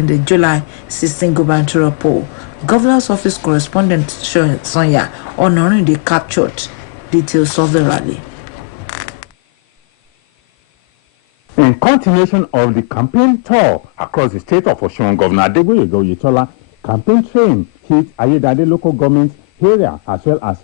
in the July 16 gubernatorial poll. Governor's office correspondent Sonia Onorinde captured details of the rally. In continuation of the campaign tour across the state of Osun, Governor Adegboyega Oyetola campaign train hit Ayedade local government area as well as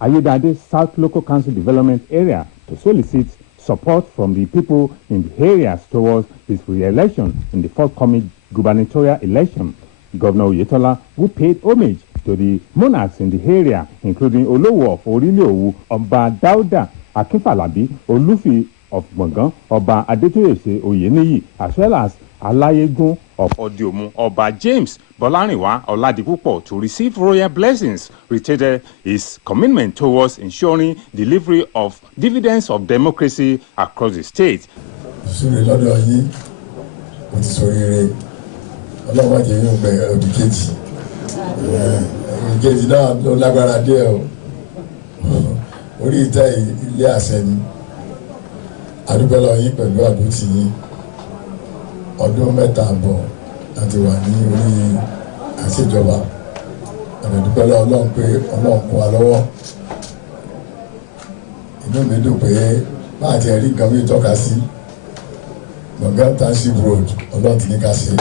Ayedade South Local Council Development Area to solicit support from the people in the areas towards his re-election in the forthcoming gubernatorial election. Governor Oyetola, who paid homage to the monarchs in the area, including Olowo of Orile-Owu, Oba Dauda Akinfalabi, Olufi of Gbongan, Oba Adetoyese Oyeniyi, as well as Alayegun of Odiomu, Oba James Bolarinwa Oladipupo, to receive royal blessings, reiterated his commitment towards ensuring delivery of dividends of democracy across the state. Ọdún mẹ́ta àbọ̀ láti wà ní orí àṣejọba àdúpẹ́ lọ́wọ́ Ọlọ́run pé Ọlọ́run kún wa lọ́wọ́. Inú mi dùn pé bá àti ẹ̀rí nǹkan mi tọ́ka sí Gbọ̀ngán Township Road Ọlọ́run ti ní ká ṣe.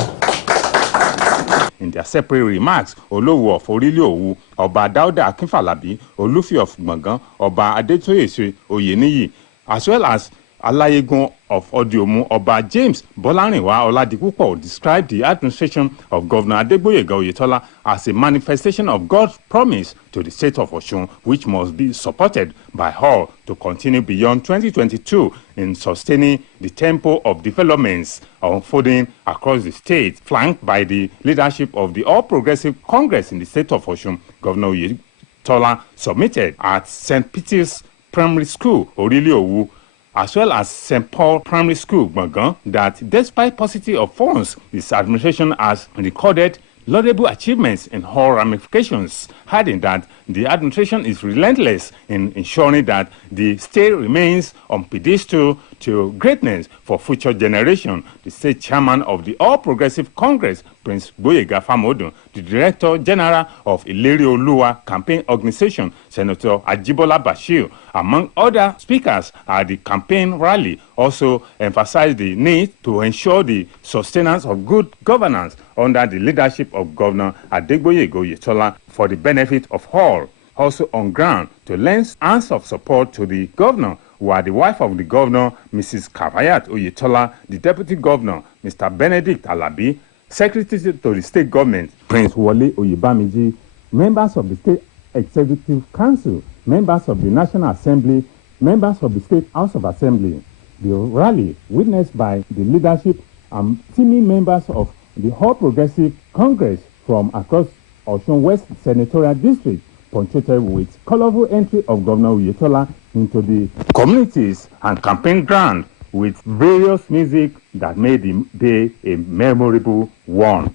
In their separate remarks, Olowo of Orile-Owu, Oba Dauda Akinfalabi, Olufi of Gbongan, Oba Adetoyese Oyeniyi, as well as Alayegun of Odiomu, Oba James Bolarinwa Oladipupo, described the administration of Governor Adegboyega Oyetola as a manifestation of God's promise to the state of Osun, which must be supported by all to continue beyond 2022 in sustaining the tempo of developments unfolding across the state, flanked by the leadership of the All Progressive Congress in the state of Osun. Governor Oyetola submitted at St. Peter's Primary School, Orile-Owu, as well as St. Paul Primary School, Gbongan, that despite paucity of funds, his administration has recorded laudable achievements in all ramifications, adding that the administration is relentless in ensuring that the state remains on pedestal to greatness for future generations. The state chairman of the All Progressive Congress, Prince Gboyega Famodun, the Director General of Ileri Oluwa Campaign Organization, Senator Ajibola Bashir, among other speakers at the campaign rally, also emphasized the need to ensure the sustenance of good governance under the leadership of Governor Adegboyega Oyetola for the benefit of all. Also on ground, to lend hands of support to the governor were the wife of the governor, Mrs. Kafayat Oyetola, the deputy governor, Mr. Benedict Alabi, secretary to the state government, Prince Wole Oyebamiji, members of the state executive council, members of the National Assembly, members of the State House of Assembly. The rally, witnessed by the leadership and teaming members of the All Progressive Congress from across Osun West Senatorial District, punctuated with colorful entry of Governor Oyetola into the communities and campaign ground with various music that made the day a memorable one.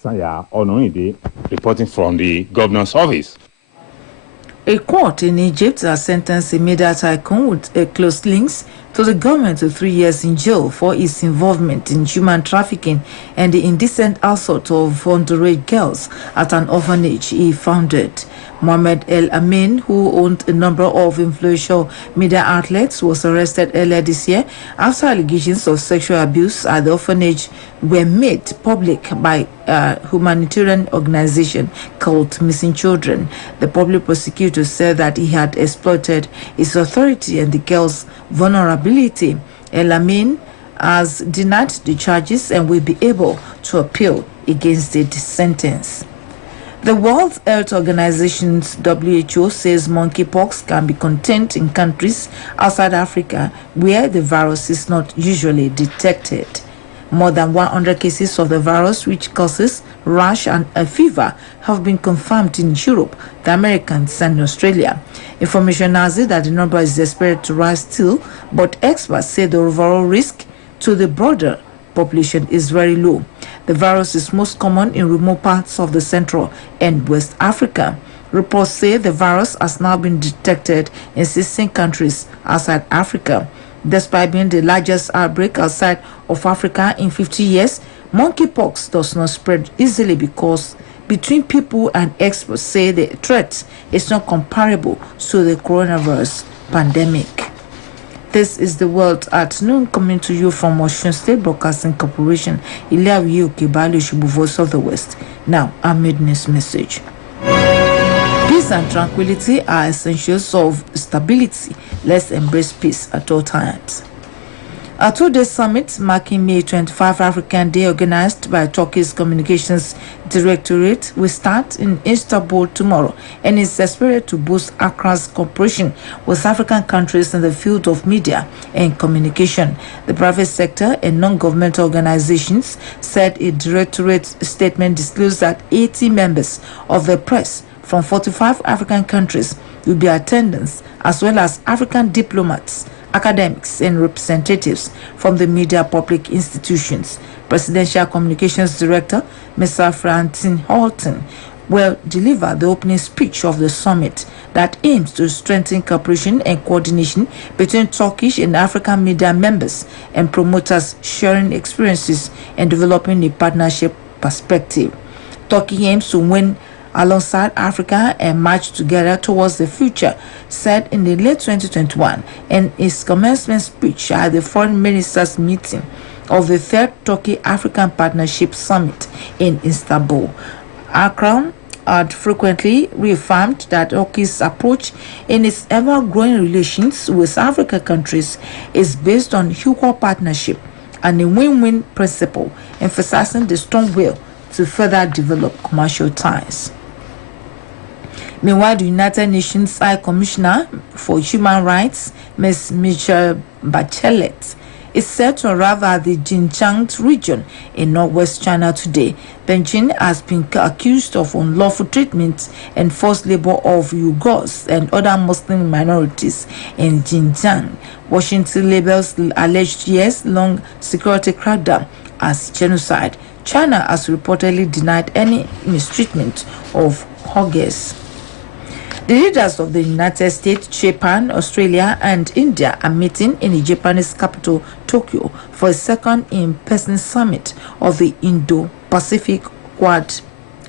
Saya Onoide, reporting from the governor's office. A court in Egypt has sentenced a media tycoon with close links to the government to 3 years in jail for his involvement in human trafficking and the indecent assault of underage girls at an orphanage he founded. Mohamed El Amin, who owned a number of influential media outlets, was arrested earlier this year after allegations of sexual abuse at the orphanage were made public by a humanitarian organization called Missing Children. The public prosecutor said that he had exploited his authority and the girls' vulnerability. El Amin has denied the charges and will be able to appeal against the sentence. The World Health Organization (WHO) says monkeypox can be contained in countries outside Africa where the virus is not usually detected. More than 100 cases of the virus, which causes rash and a fever, have been confirmed in Europe, the Americas, and Australia. Information has it that the number is expected to rise still, but experts say the overall risk to the broader population is very low. The virus is most common in remote parts of the Central and West Africa. Reports say the virus has now been detected in 16 countries outside Africa. Despite being the largest outbreak outside of Africa in 50 years, monkeypox does not spread easily because between people, and experts say the threat is not comparable to the coronavirus pandemic. This is the World at Noon, coming to you from Osun State Broadcasting Corporation, Ilawiye Okebalo Osogbo, Voice of the West. Now, our mid-news message. Peace and tranquility are essentials of stability. Let's embrace peace at all times. A two-day summit marking May 25 African Day, organized by Turkey's Communications Directorate, will start in Istanbul tomorrow and is expected to boost Accra's cooperation with African countries in the field of media and communication. The private sector and non-governmental organizations said a directorate statement disclosed that 80 members of the press from 45 African countries will be attendance, as well as African diplomats, academics, and representatives from the media public institutions. Presidential Communications Director, Mr. Francine Halton, will deliver the opening speech of the summit that aims to strengthen cooperation and coordination between Turkish and African media members and promoters, sharing experiences and developing a partnership perspective. Turkey aims to win alongside Africa and march together towards the future, said in the late 2021 in his commencement speech at the foreign ministers meeting of the third Turkey-African Partnership Summit in Istanbul. Accra had frequently reaffirmed that Turkey's approach in its ever-growing relations with African countries is based on equal partnership and a win-win principle, emphasizing the strong will to further develop commercial ties. Meanwhile, the United Nations High Commissioner for Human Rights, Ms. Michelle Bachelet, is set to arrive at the Xinjiang region in northwest China today. Beijing has been accused of unlawful treatment and forced labor of Uyghurs and other Muslim minorities in Xinjiang. Washington labels the alleged years-long security crackdown as genocide. China has reportedly denied any mistreatment of Uyghurs. The leaders of the United States, Japan, Australia, and India are meeting in the Japanese capital, Tokyo, for a second in-person summit of the Indo-Pacific Quad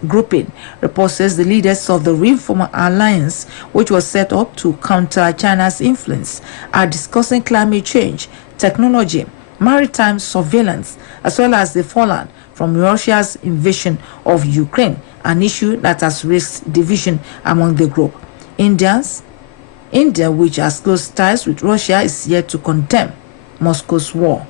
grouping. Reports says the leaders of the Reform Alliance, which was set up to counter China's influence, are discussing climate change, technology, maritime surveillance, as well as the fallout from Russia's invasion of Ukraine, an issue that has raised division among the group. India, which has close ties with Russia, is yet to condemn Moscow's war.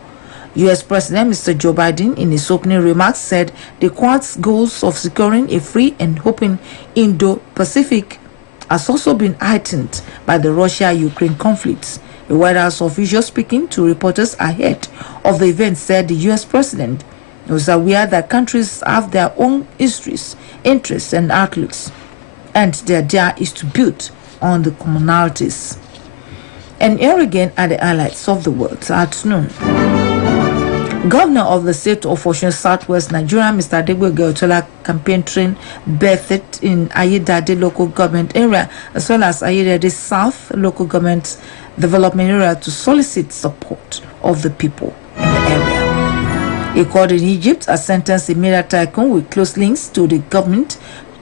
U.S. President Mr. Joe Biden, in his opening remarks, said the Quad's goals of securing a free and open Indo-Pacific has also been heightened by the Russia-Ukraine conflicts. A White House official speaking to reporters ahead of the event said the U.S. president was aware that countries have their own histories, interests, and outlooks, and their idea is to build on the commonalities. And here again are the highlights of the world at noon. Governor of the state of Osun Southwest Nigeria, Mr. Adegboyega Otola, campaign train birthed in Ayedade local government area, as well as Ayedade South local government development area, to solicit support of the people in the area. A court in Egypt has sentenced a media tycoon with close links to the government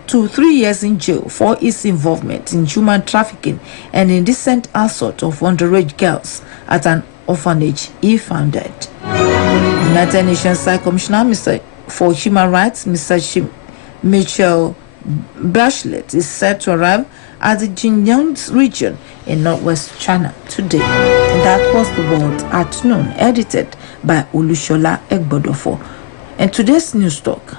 to 3 years in jail for his involvement in human trafficking and indecent assault of underage girls at an orphanage he founded. United Nations High Commissioner for Human Rights, Mr. Michelle Bachelet, is set to arrive at the Xinjiang region in northwest China today. That was the World at Noon, edited by Olushola Egbodofo. And today's news talk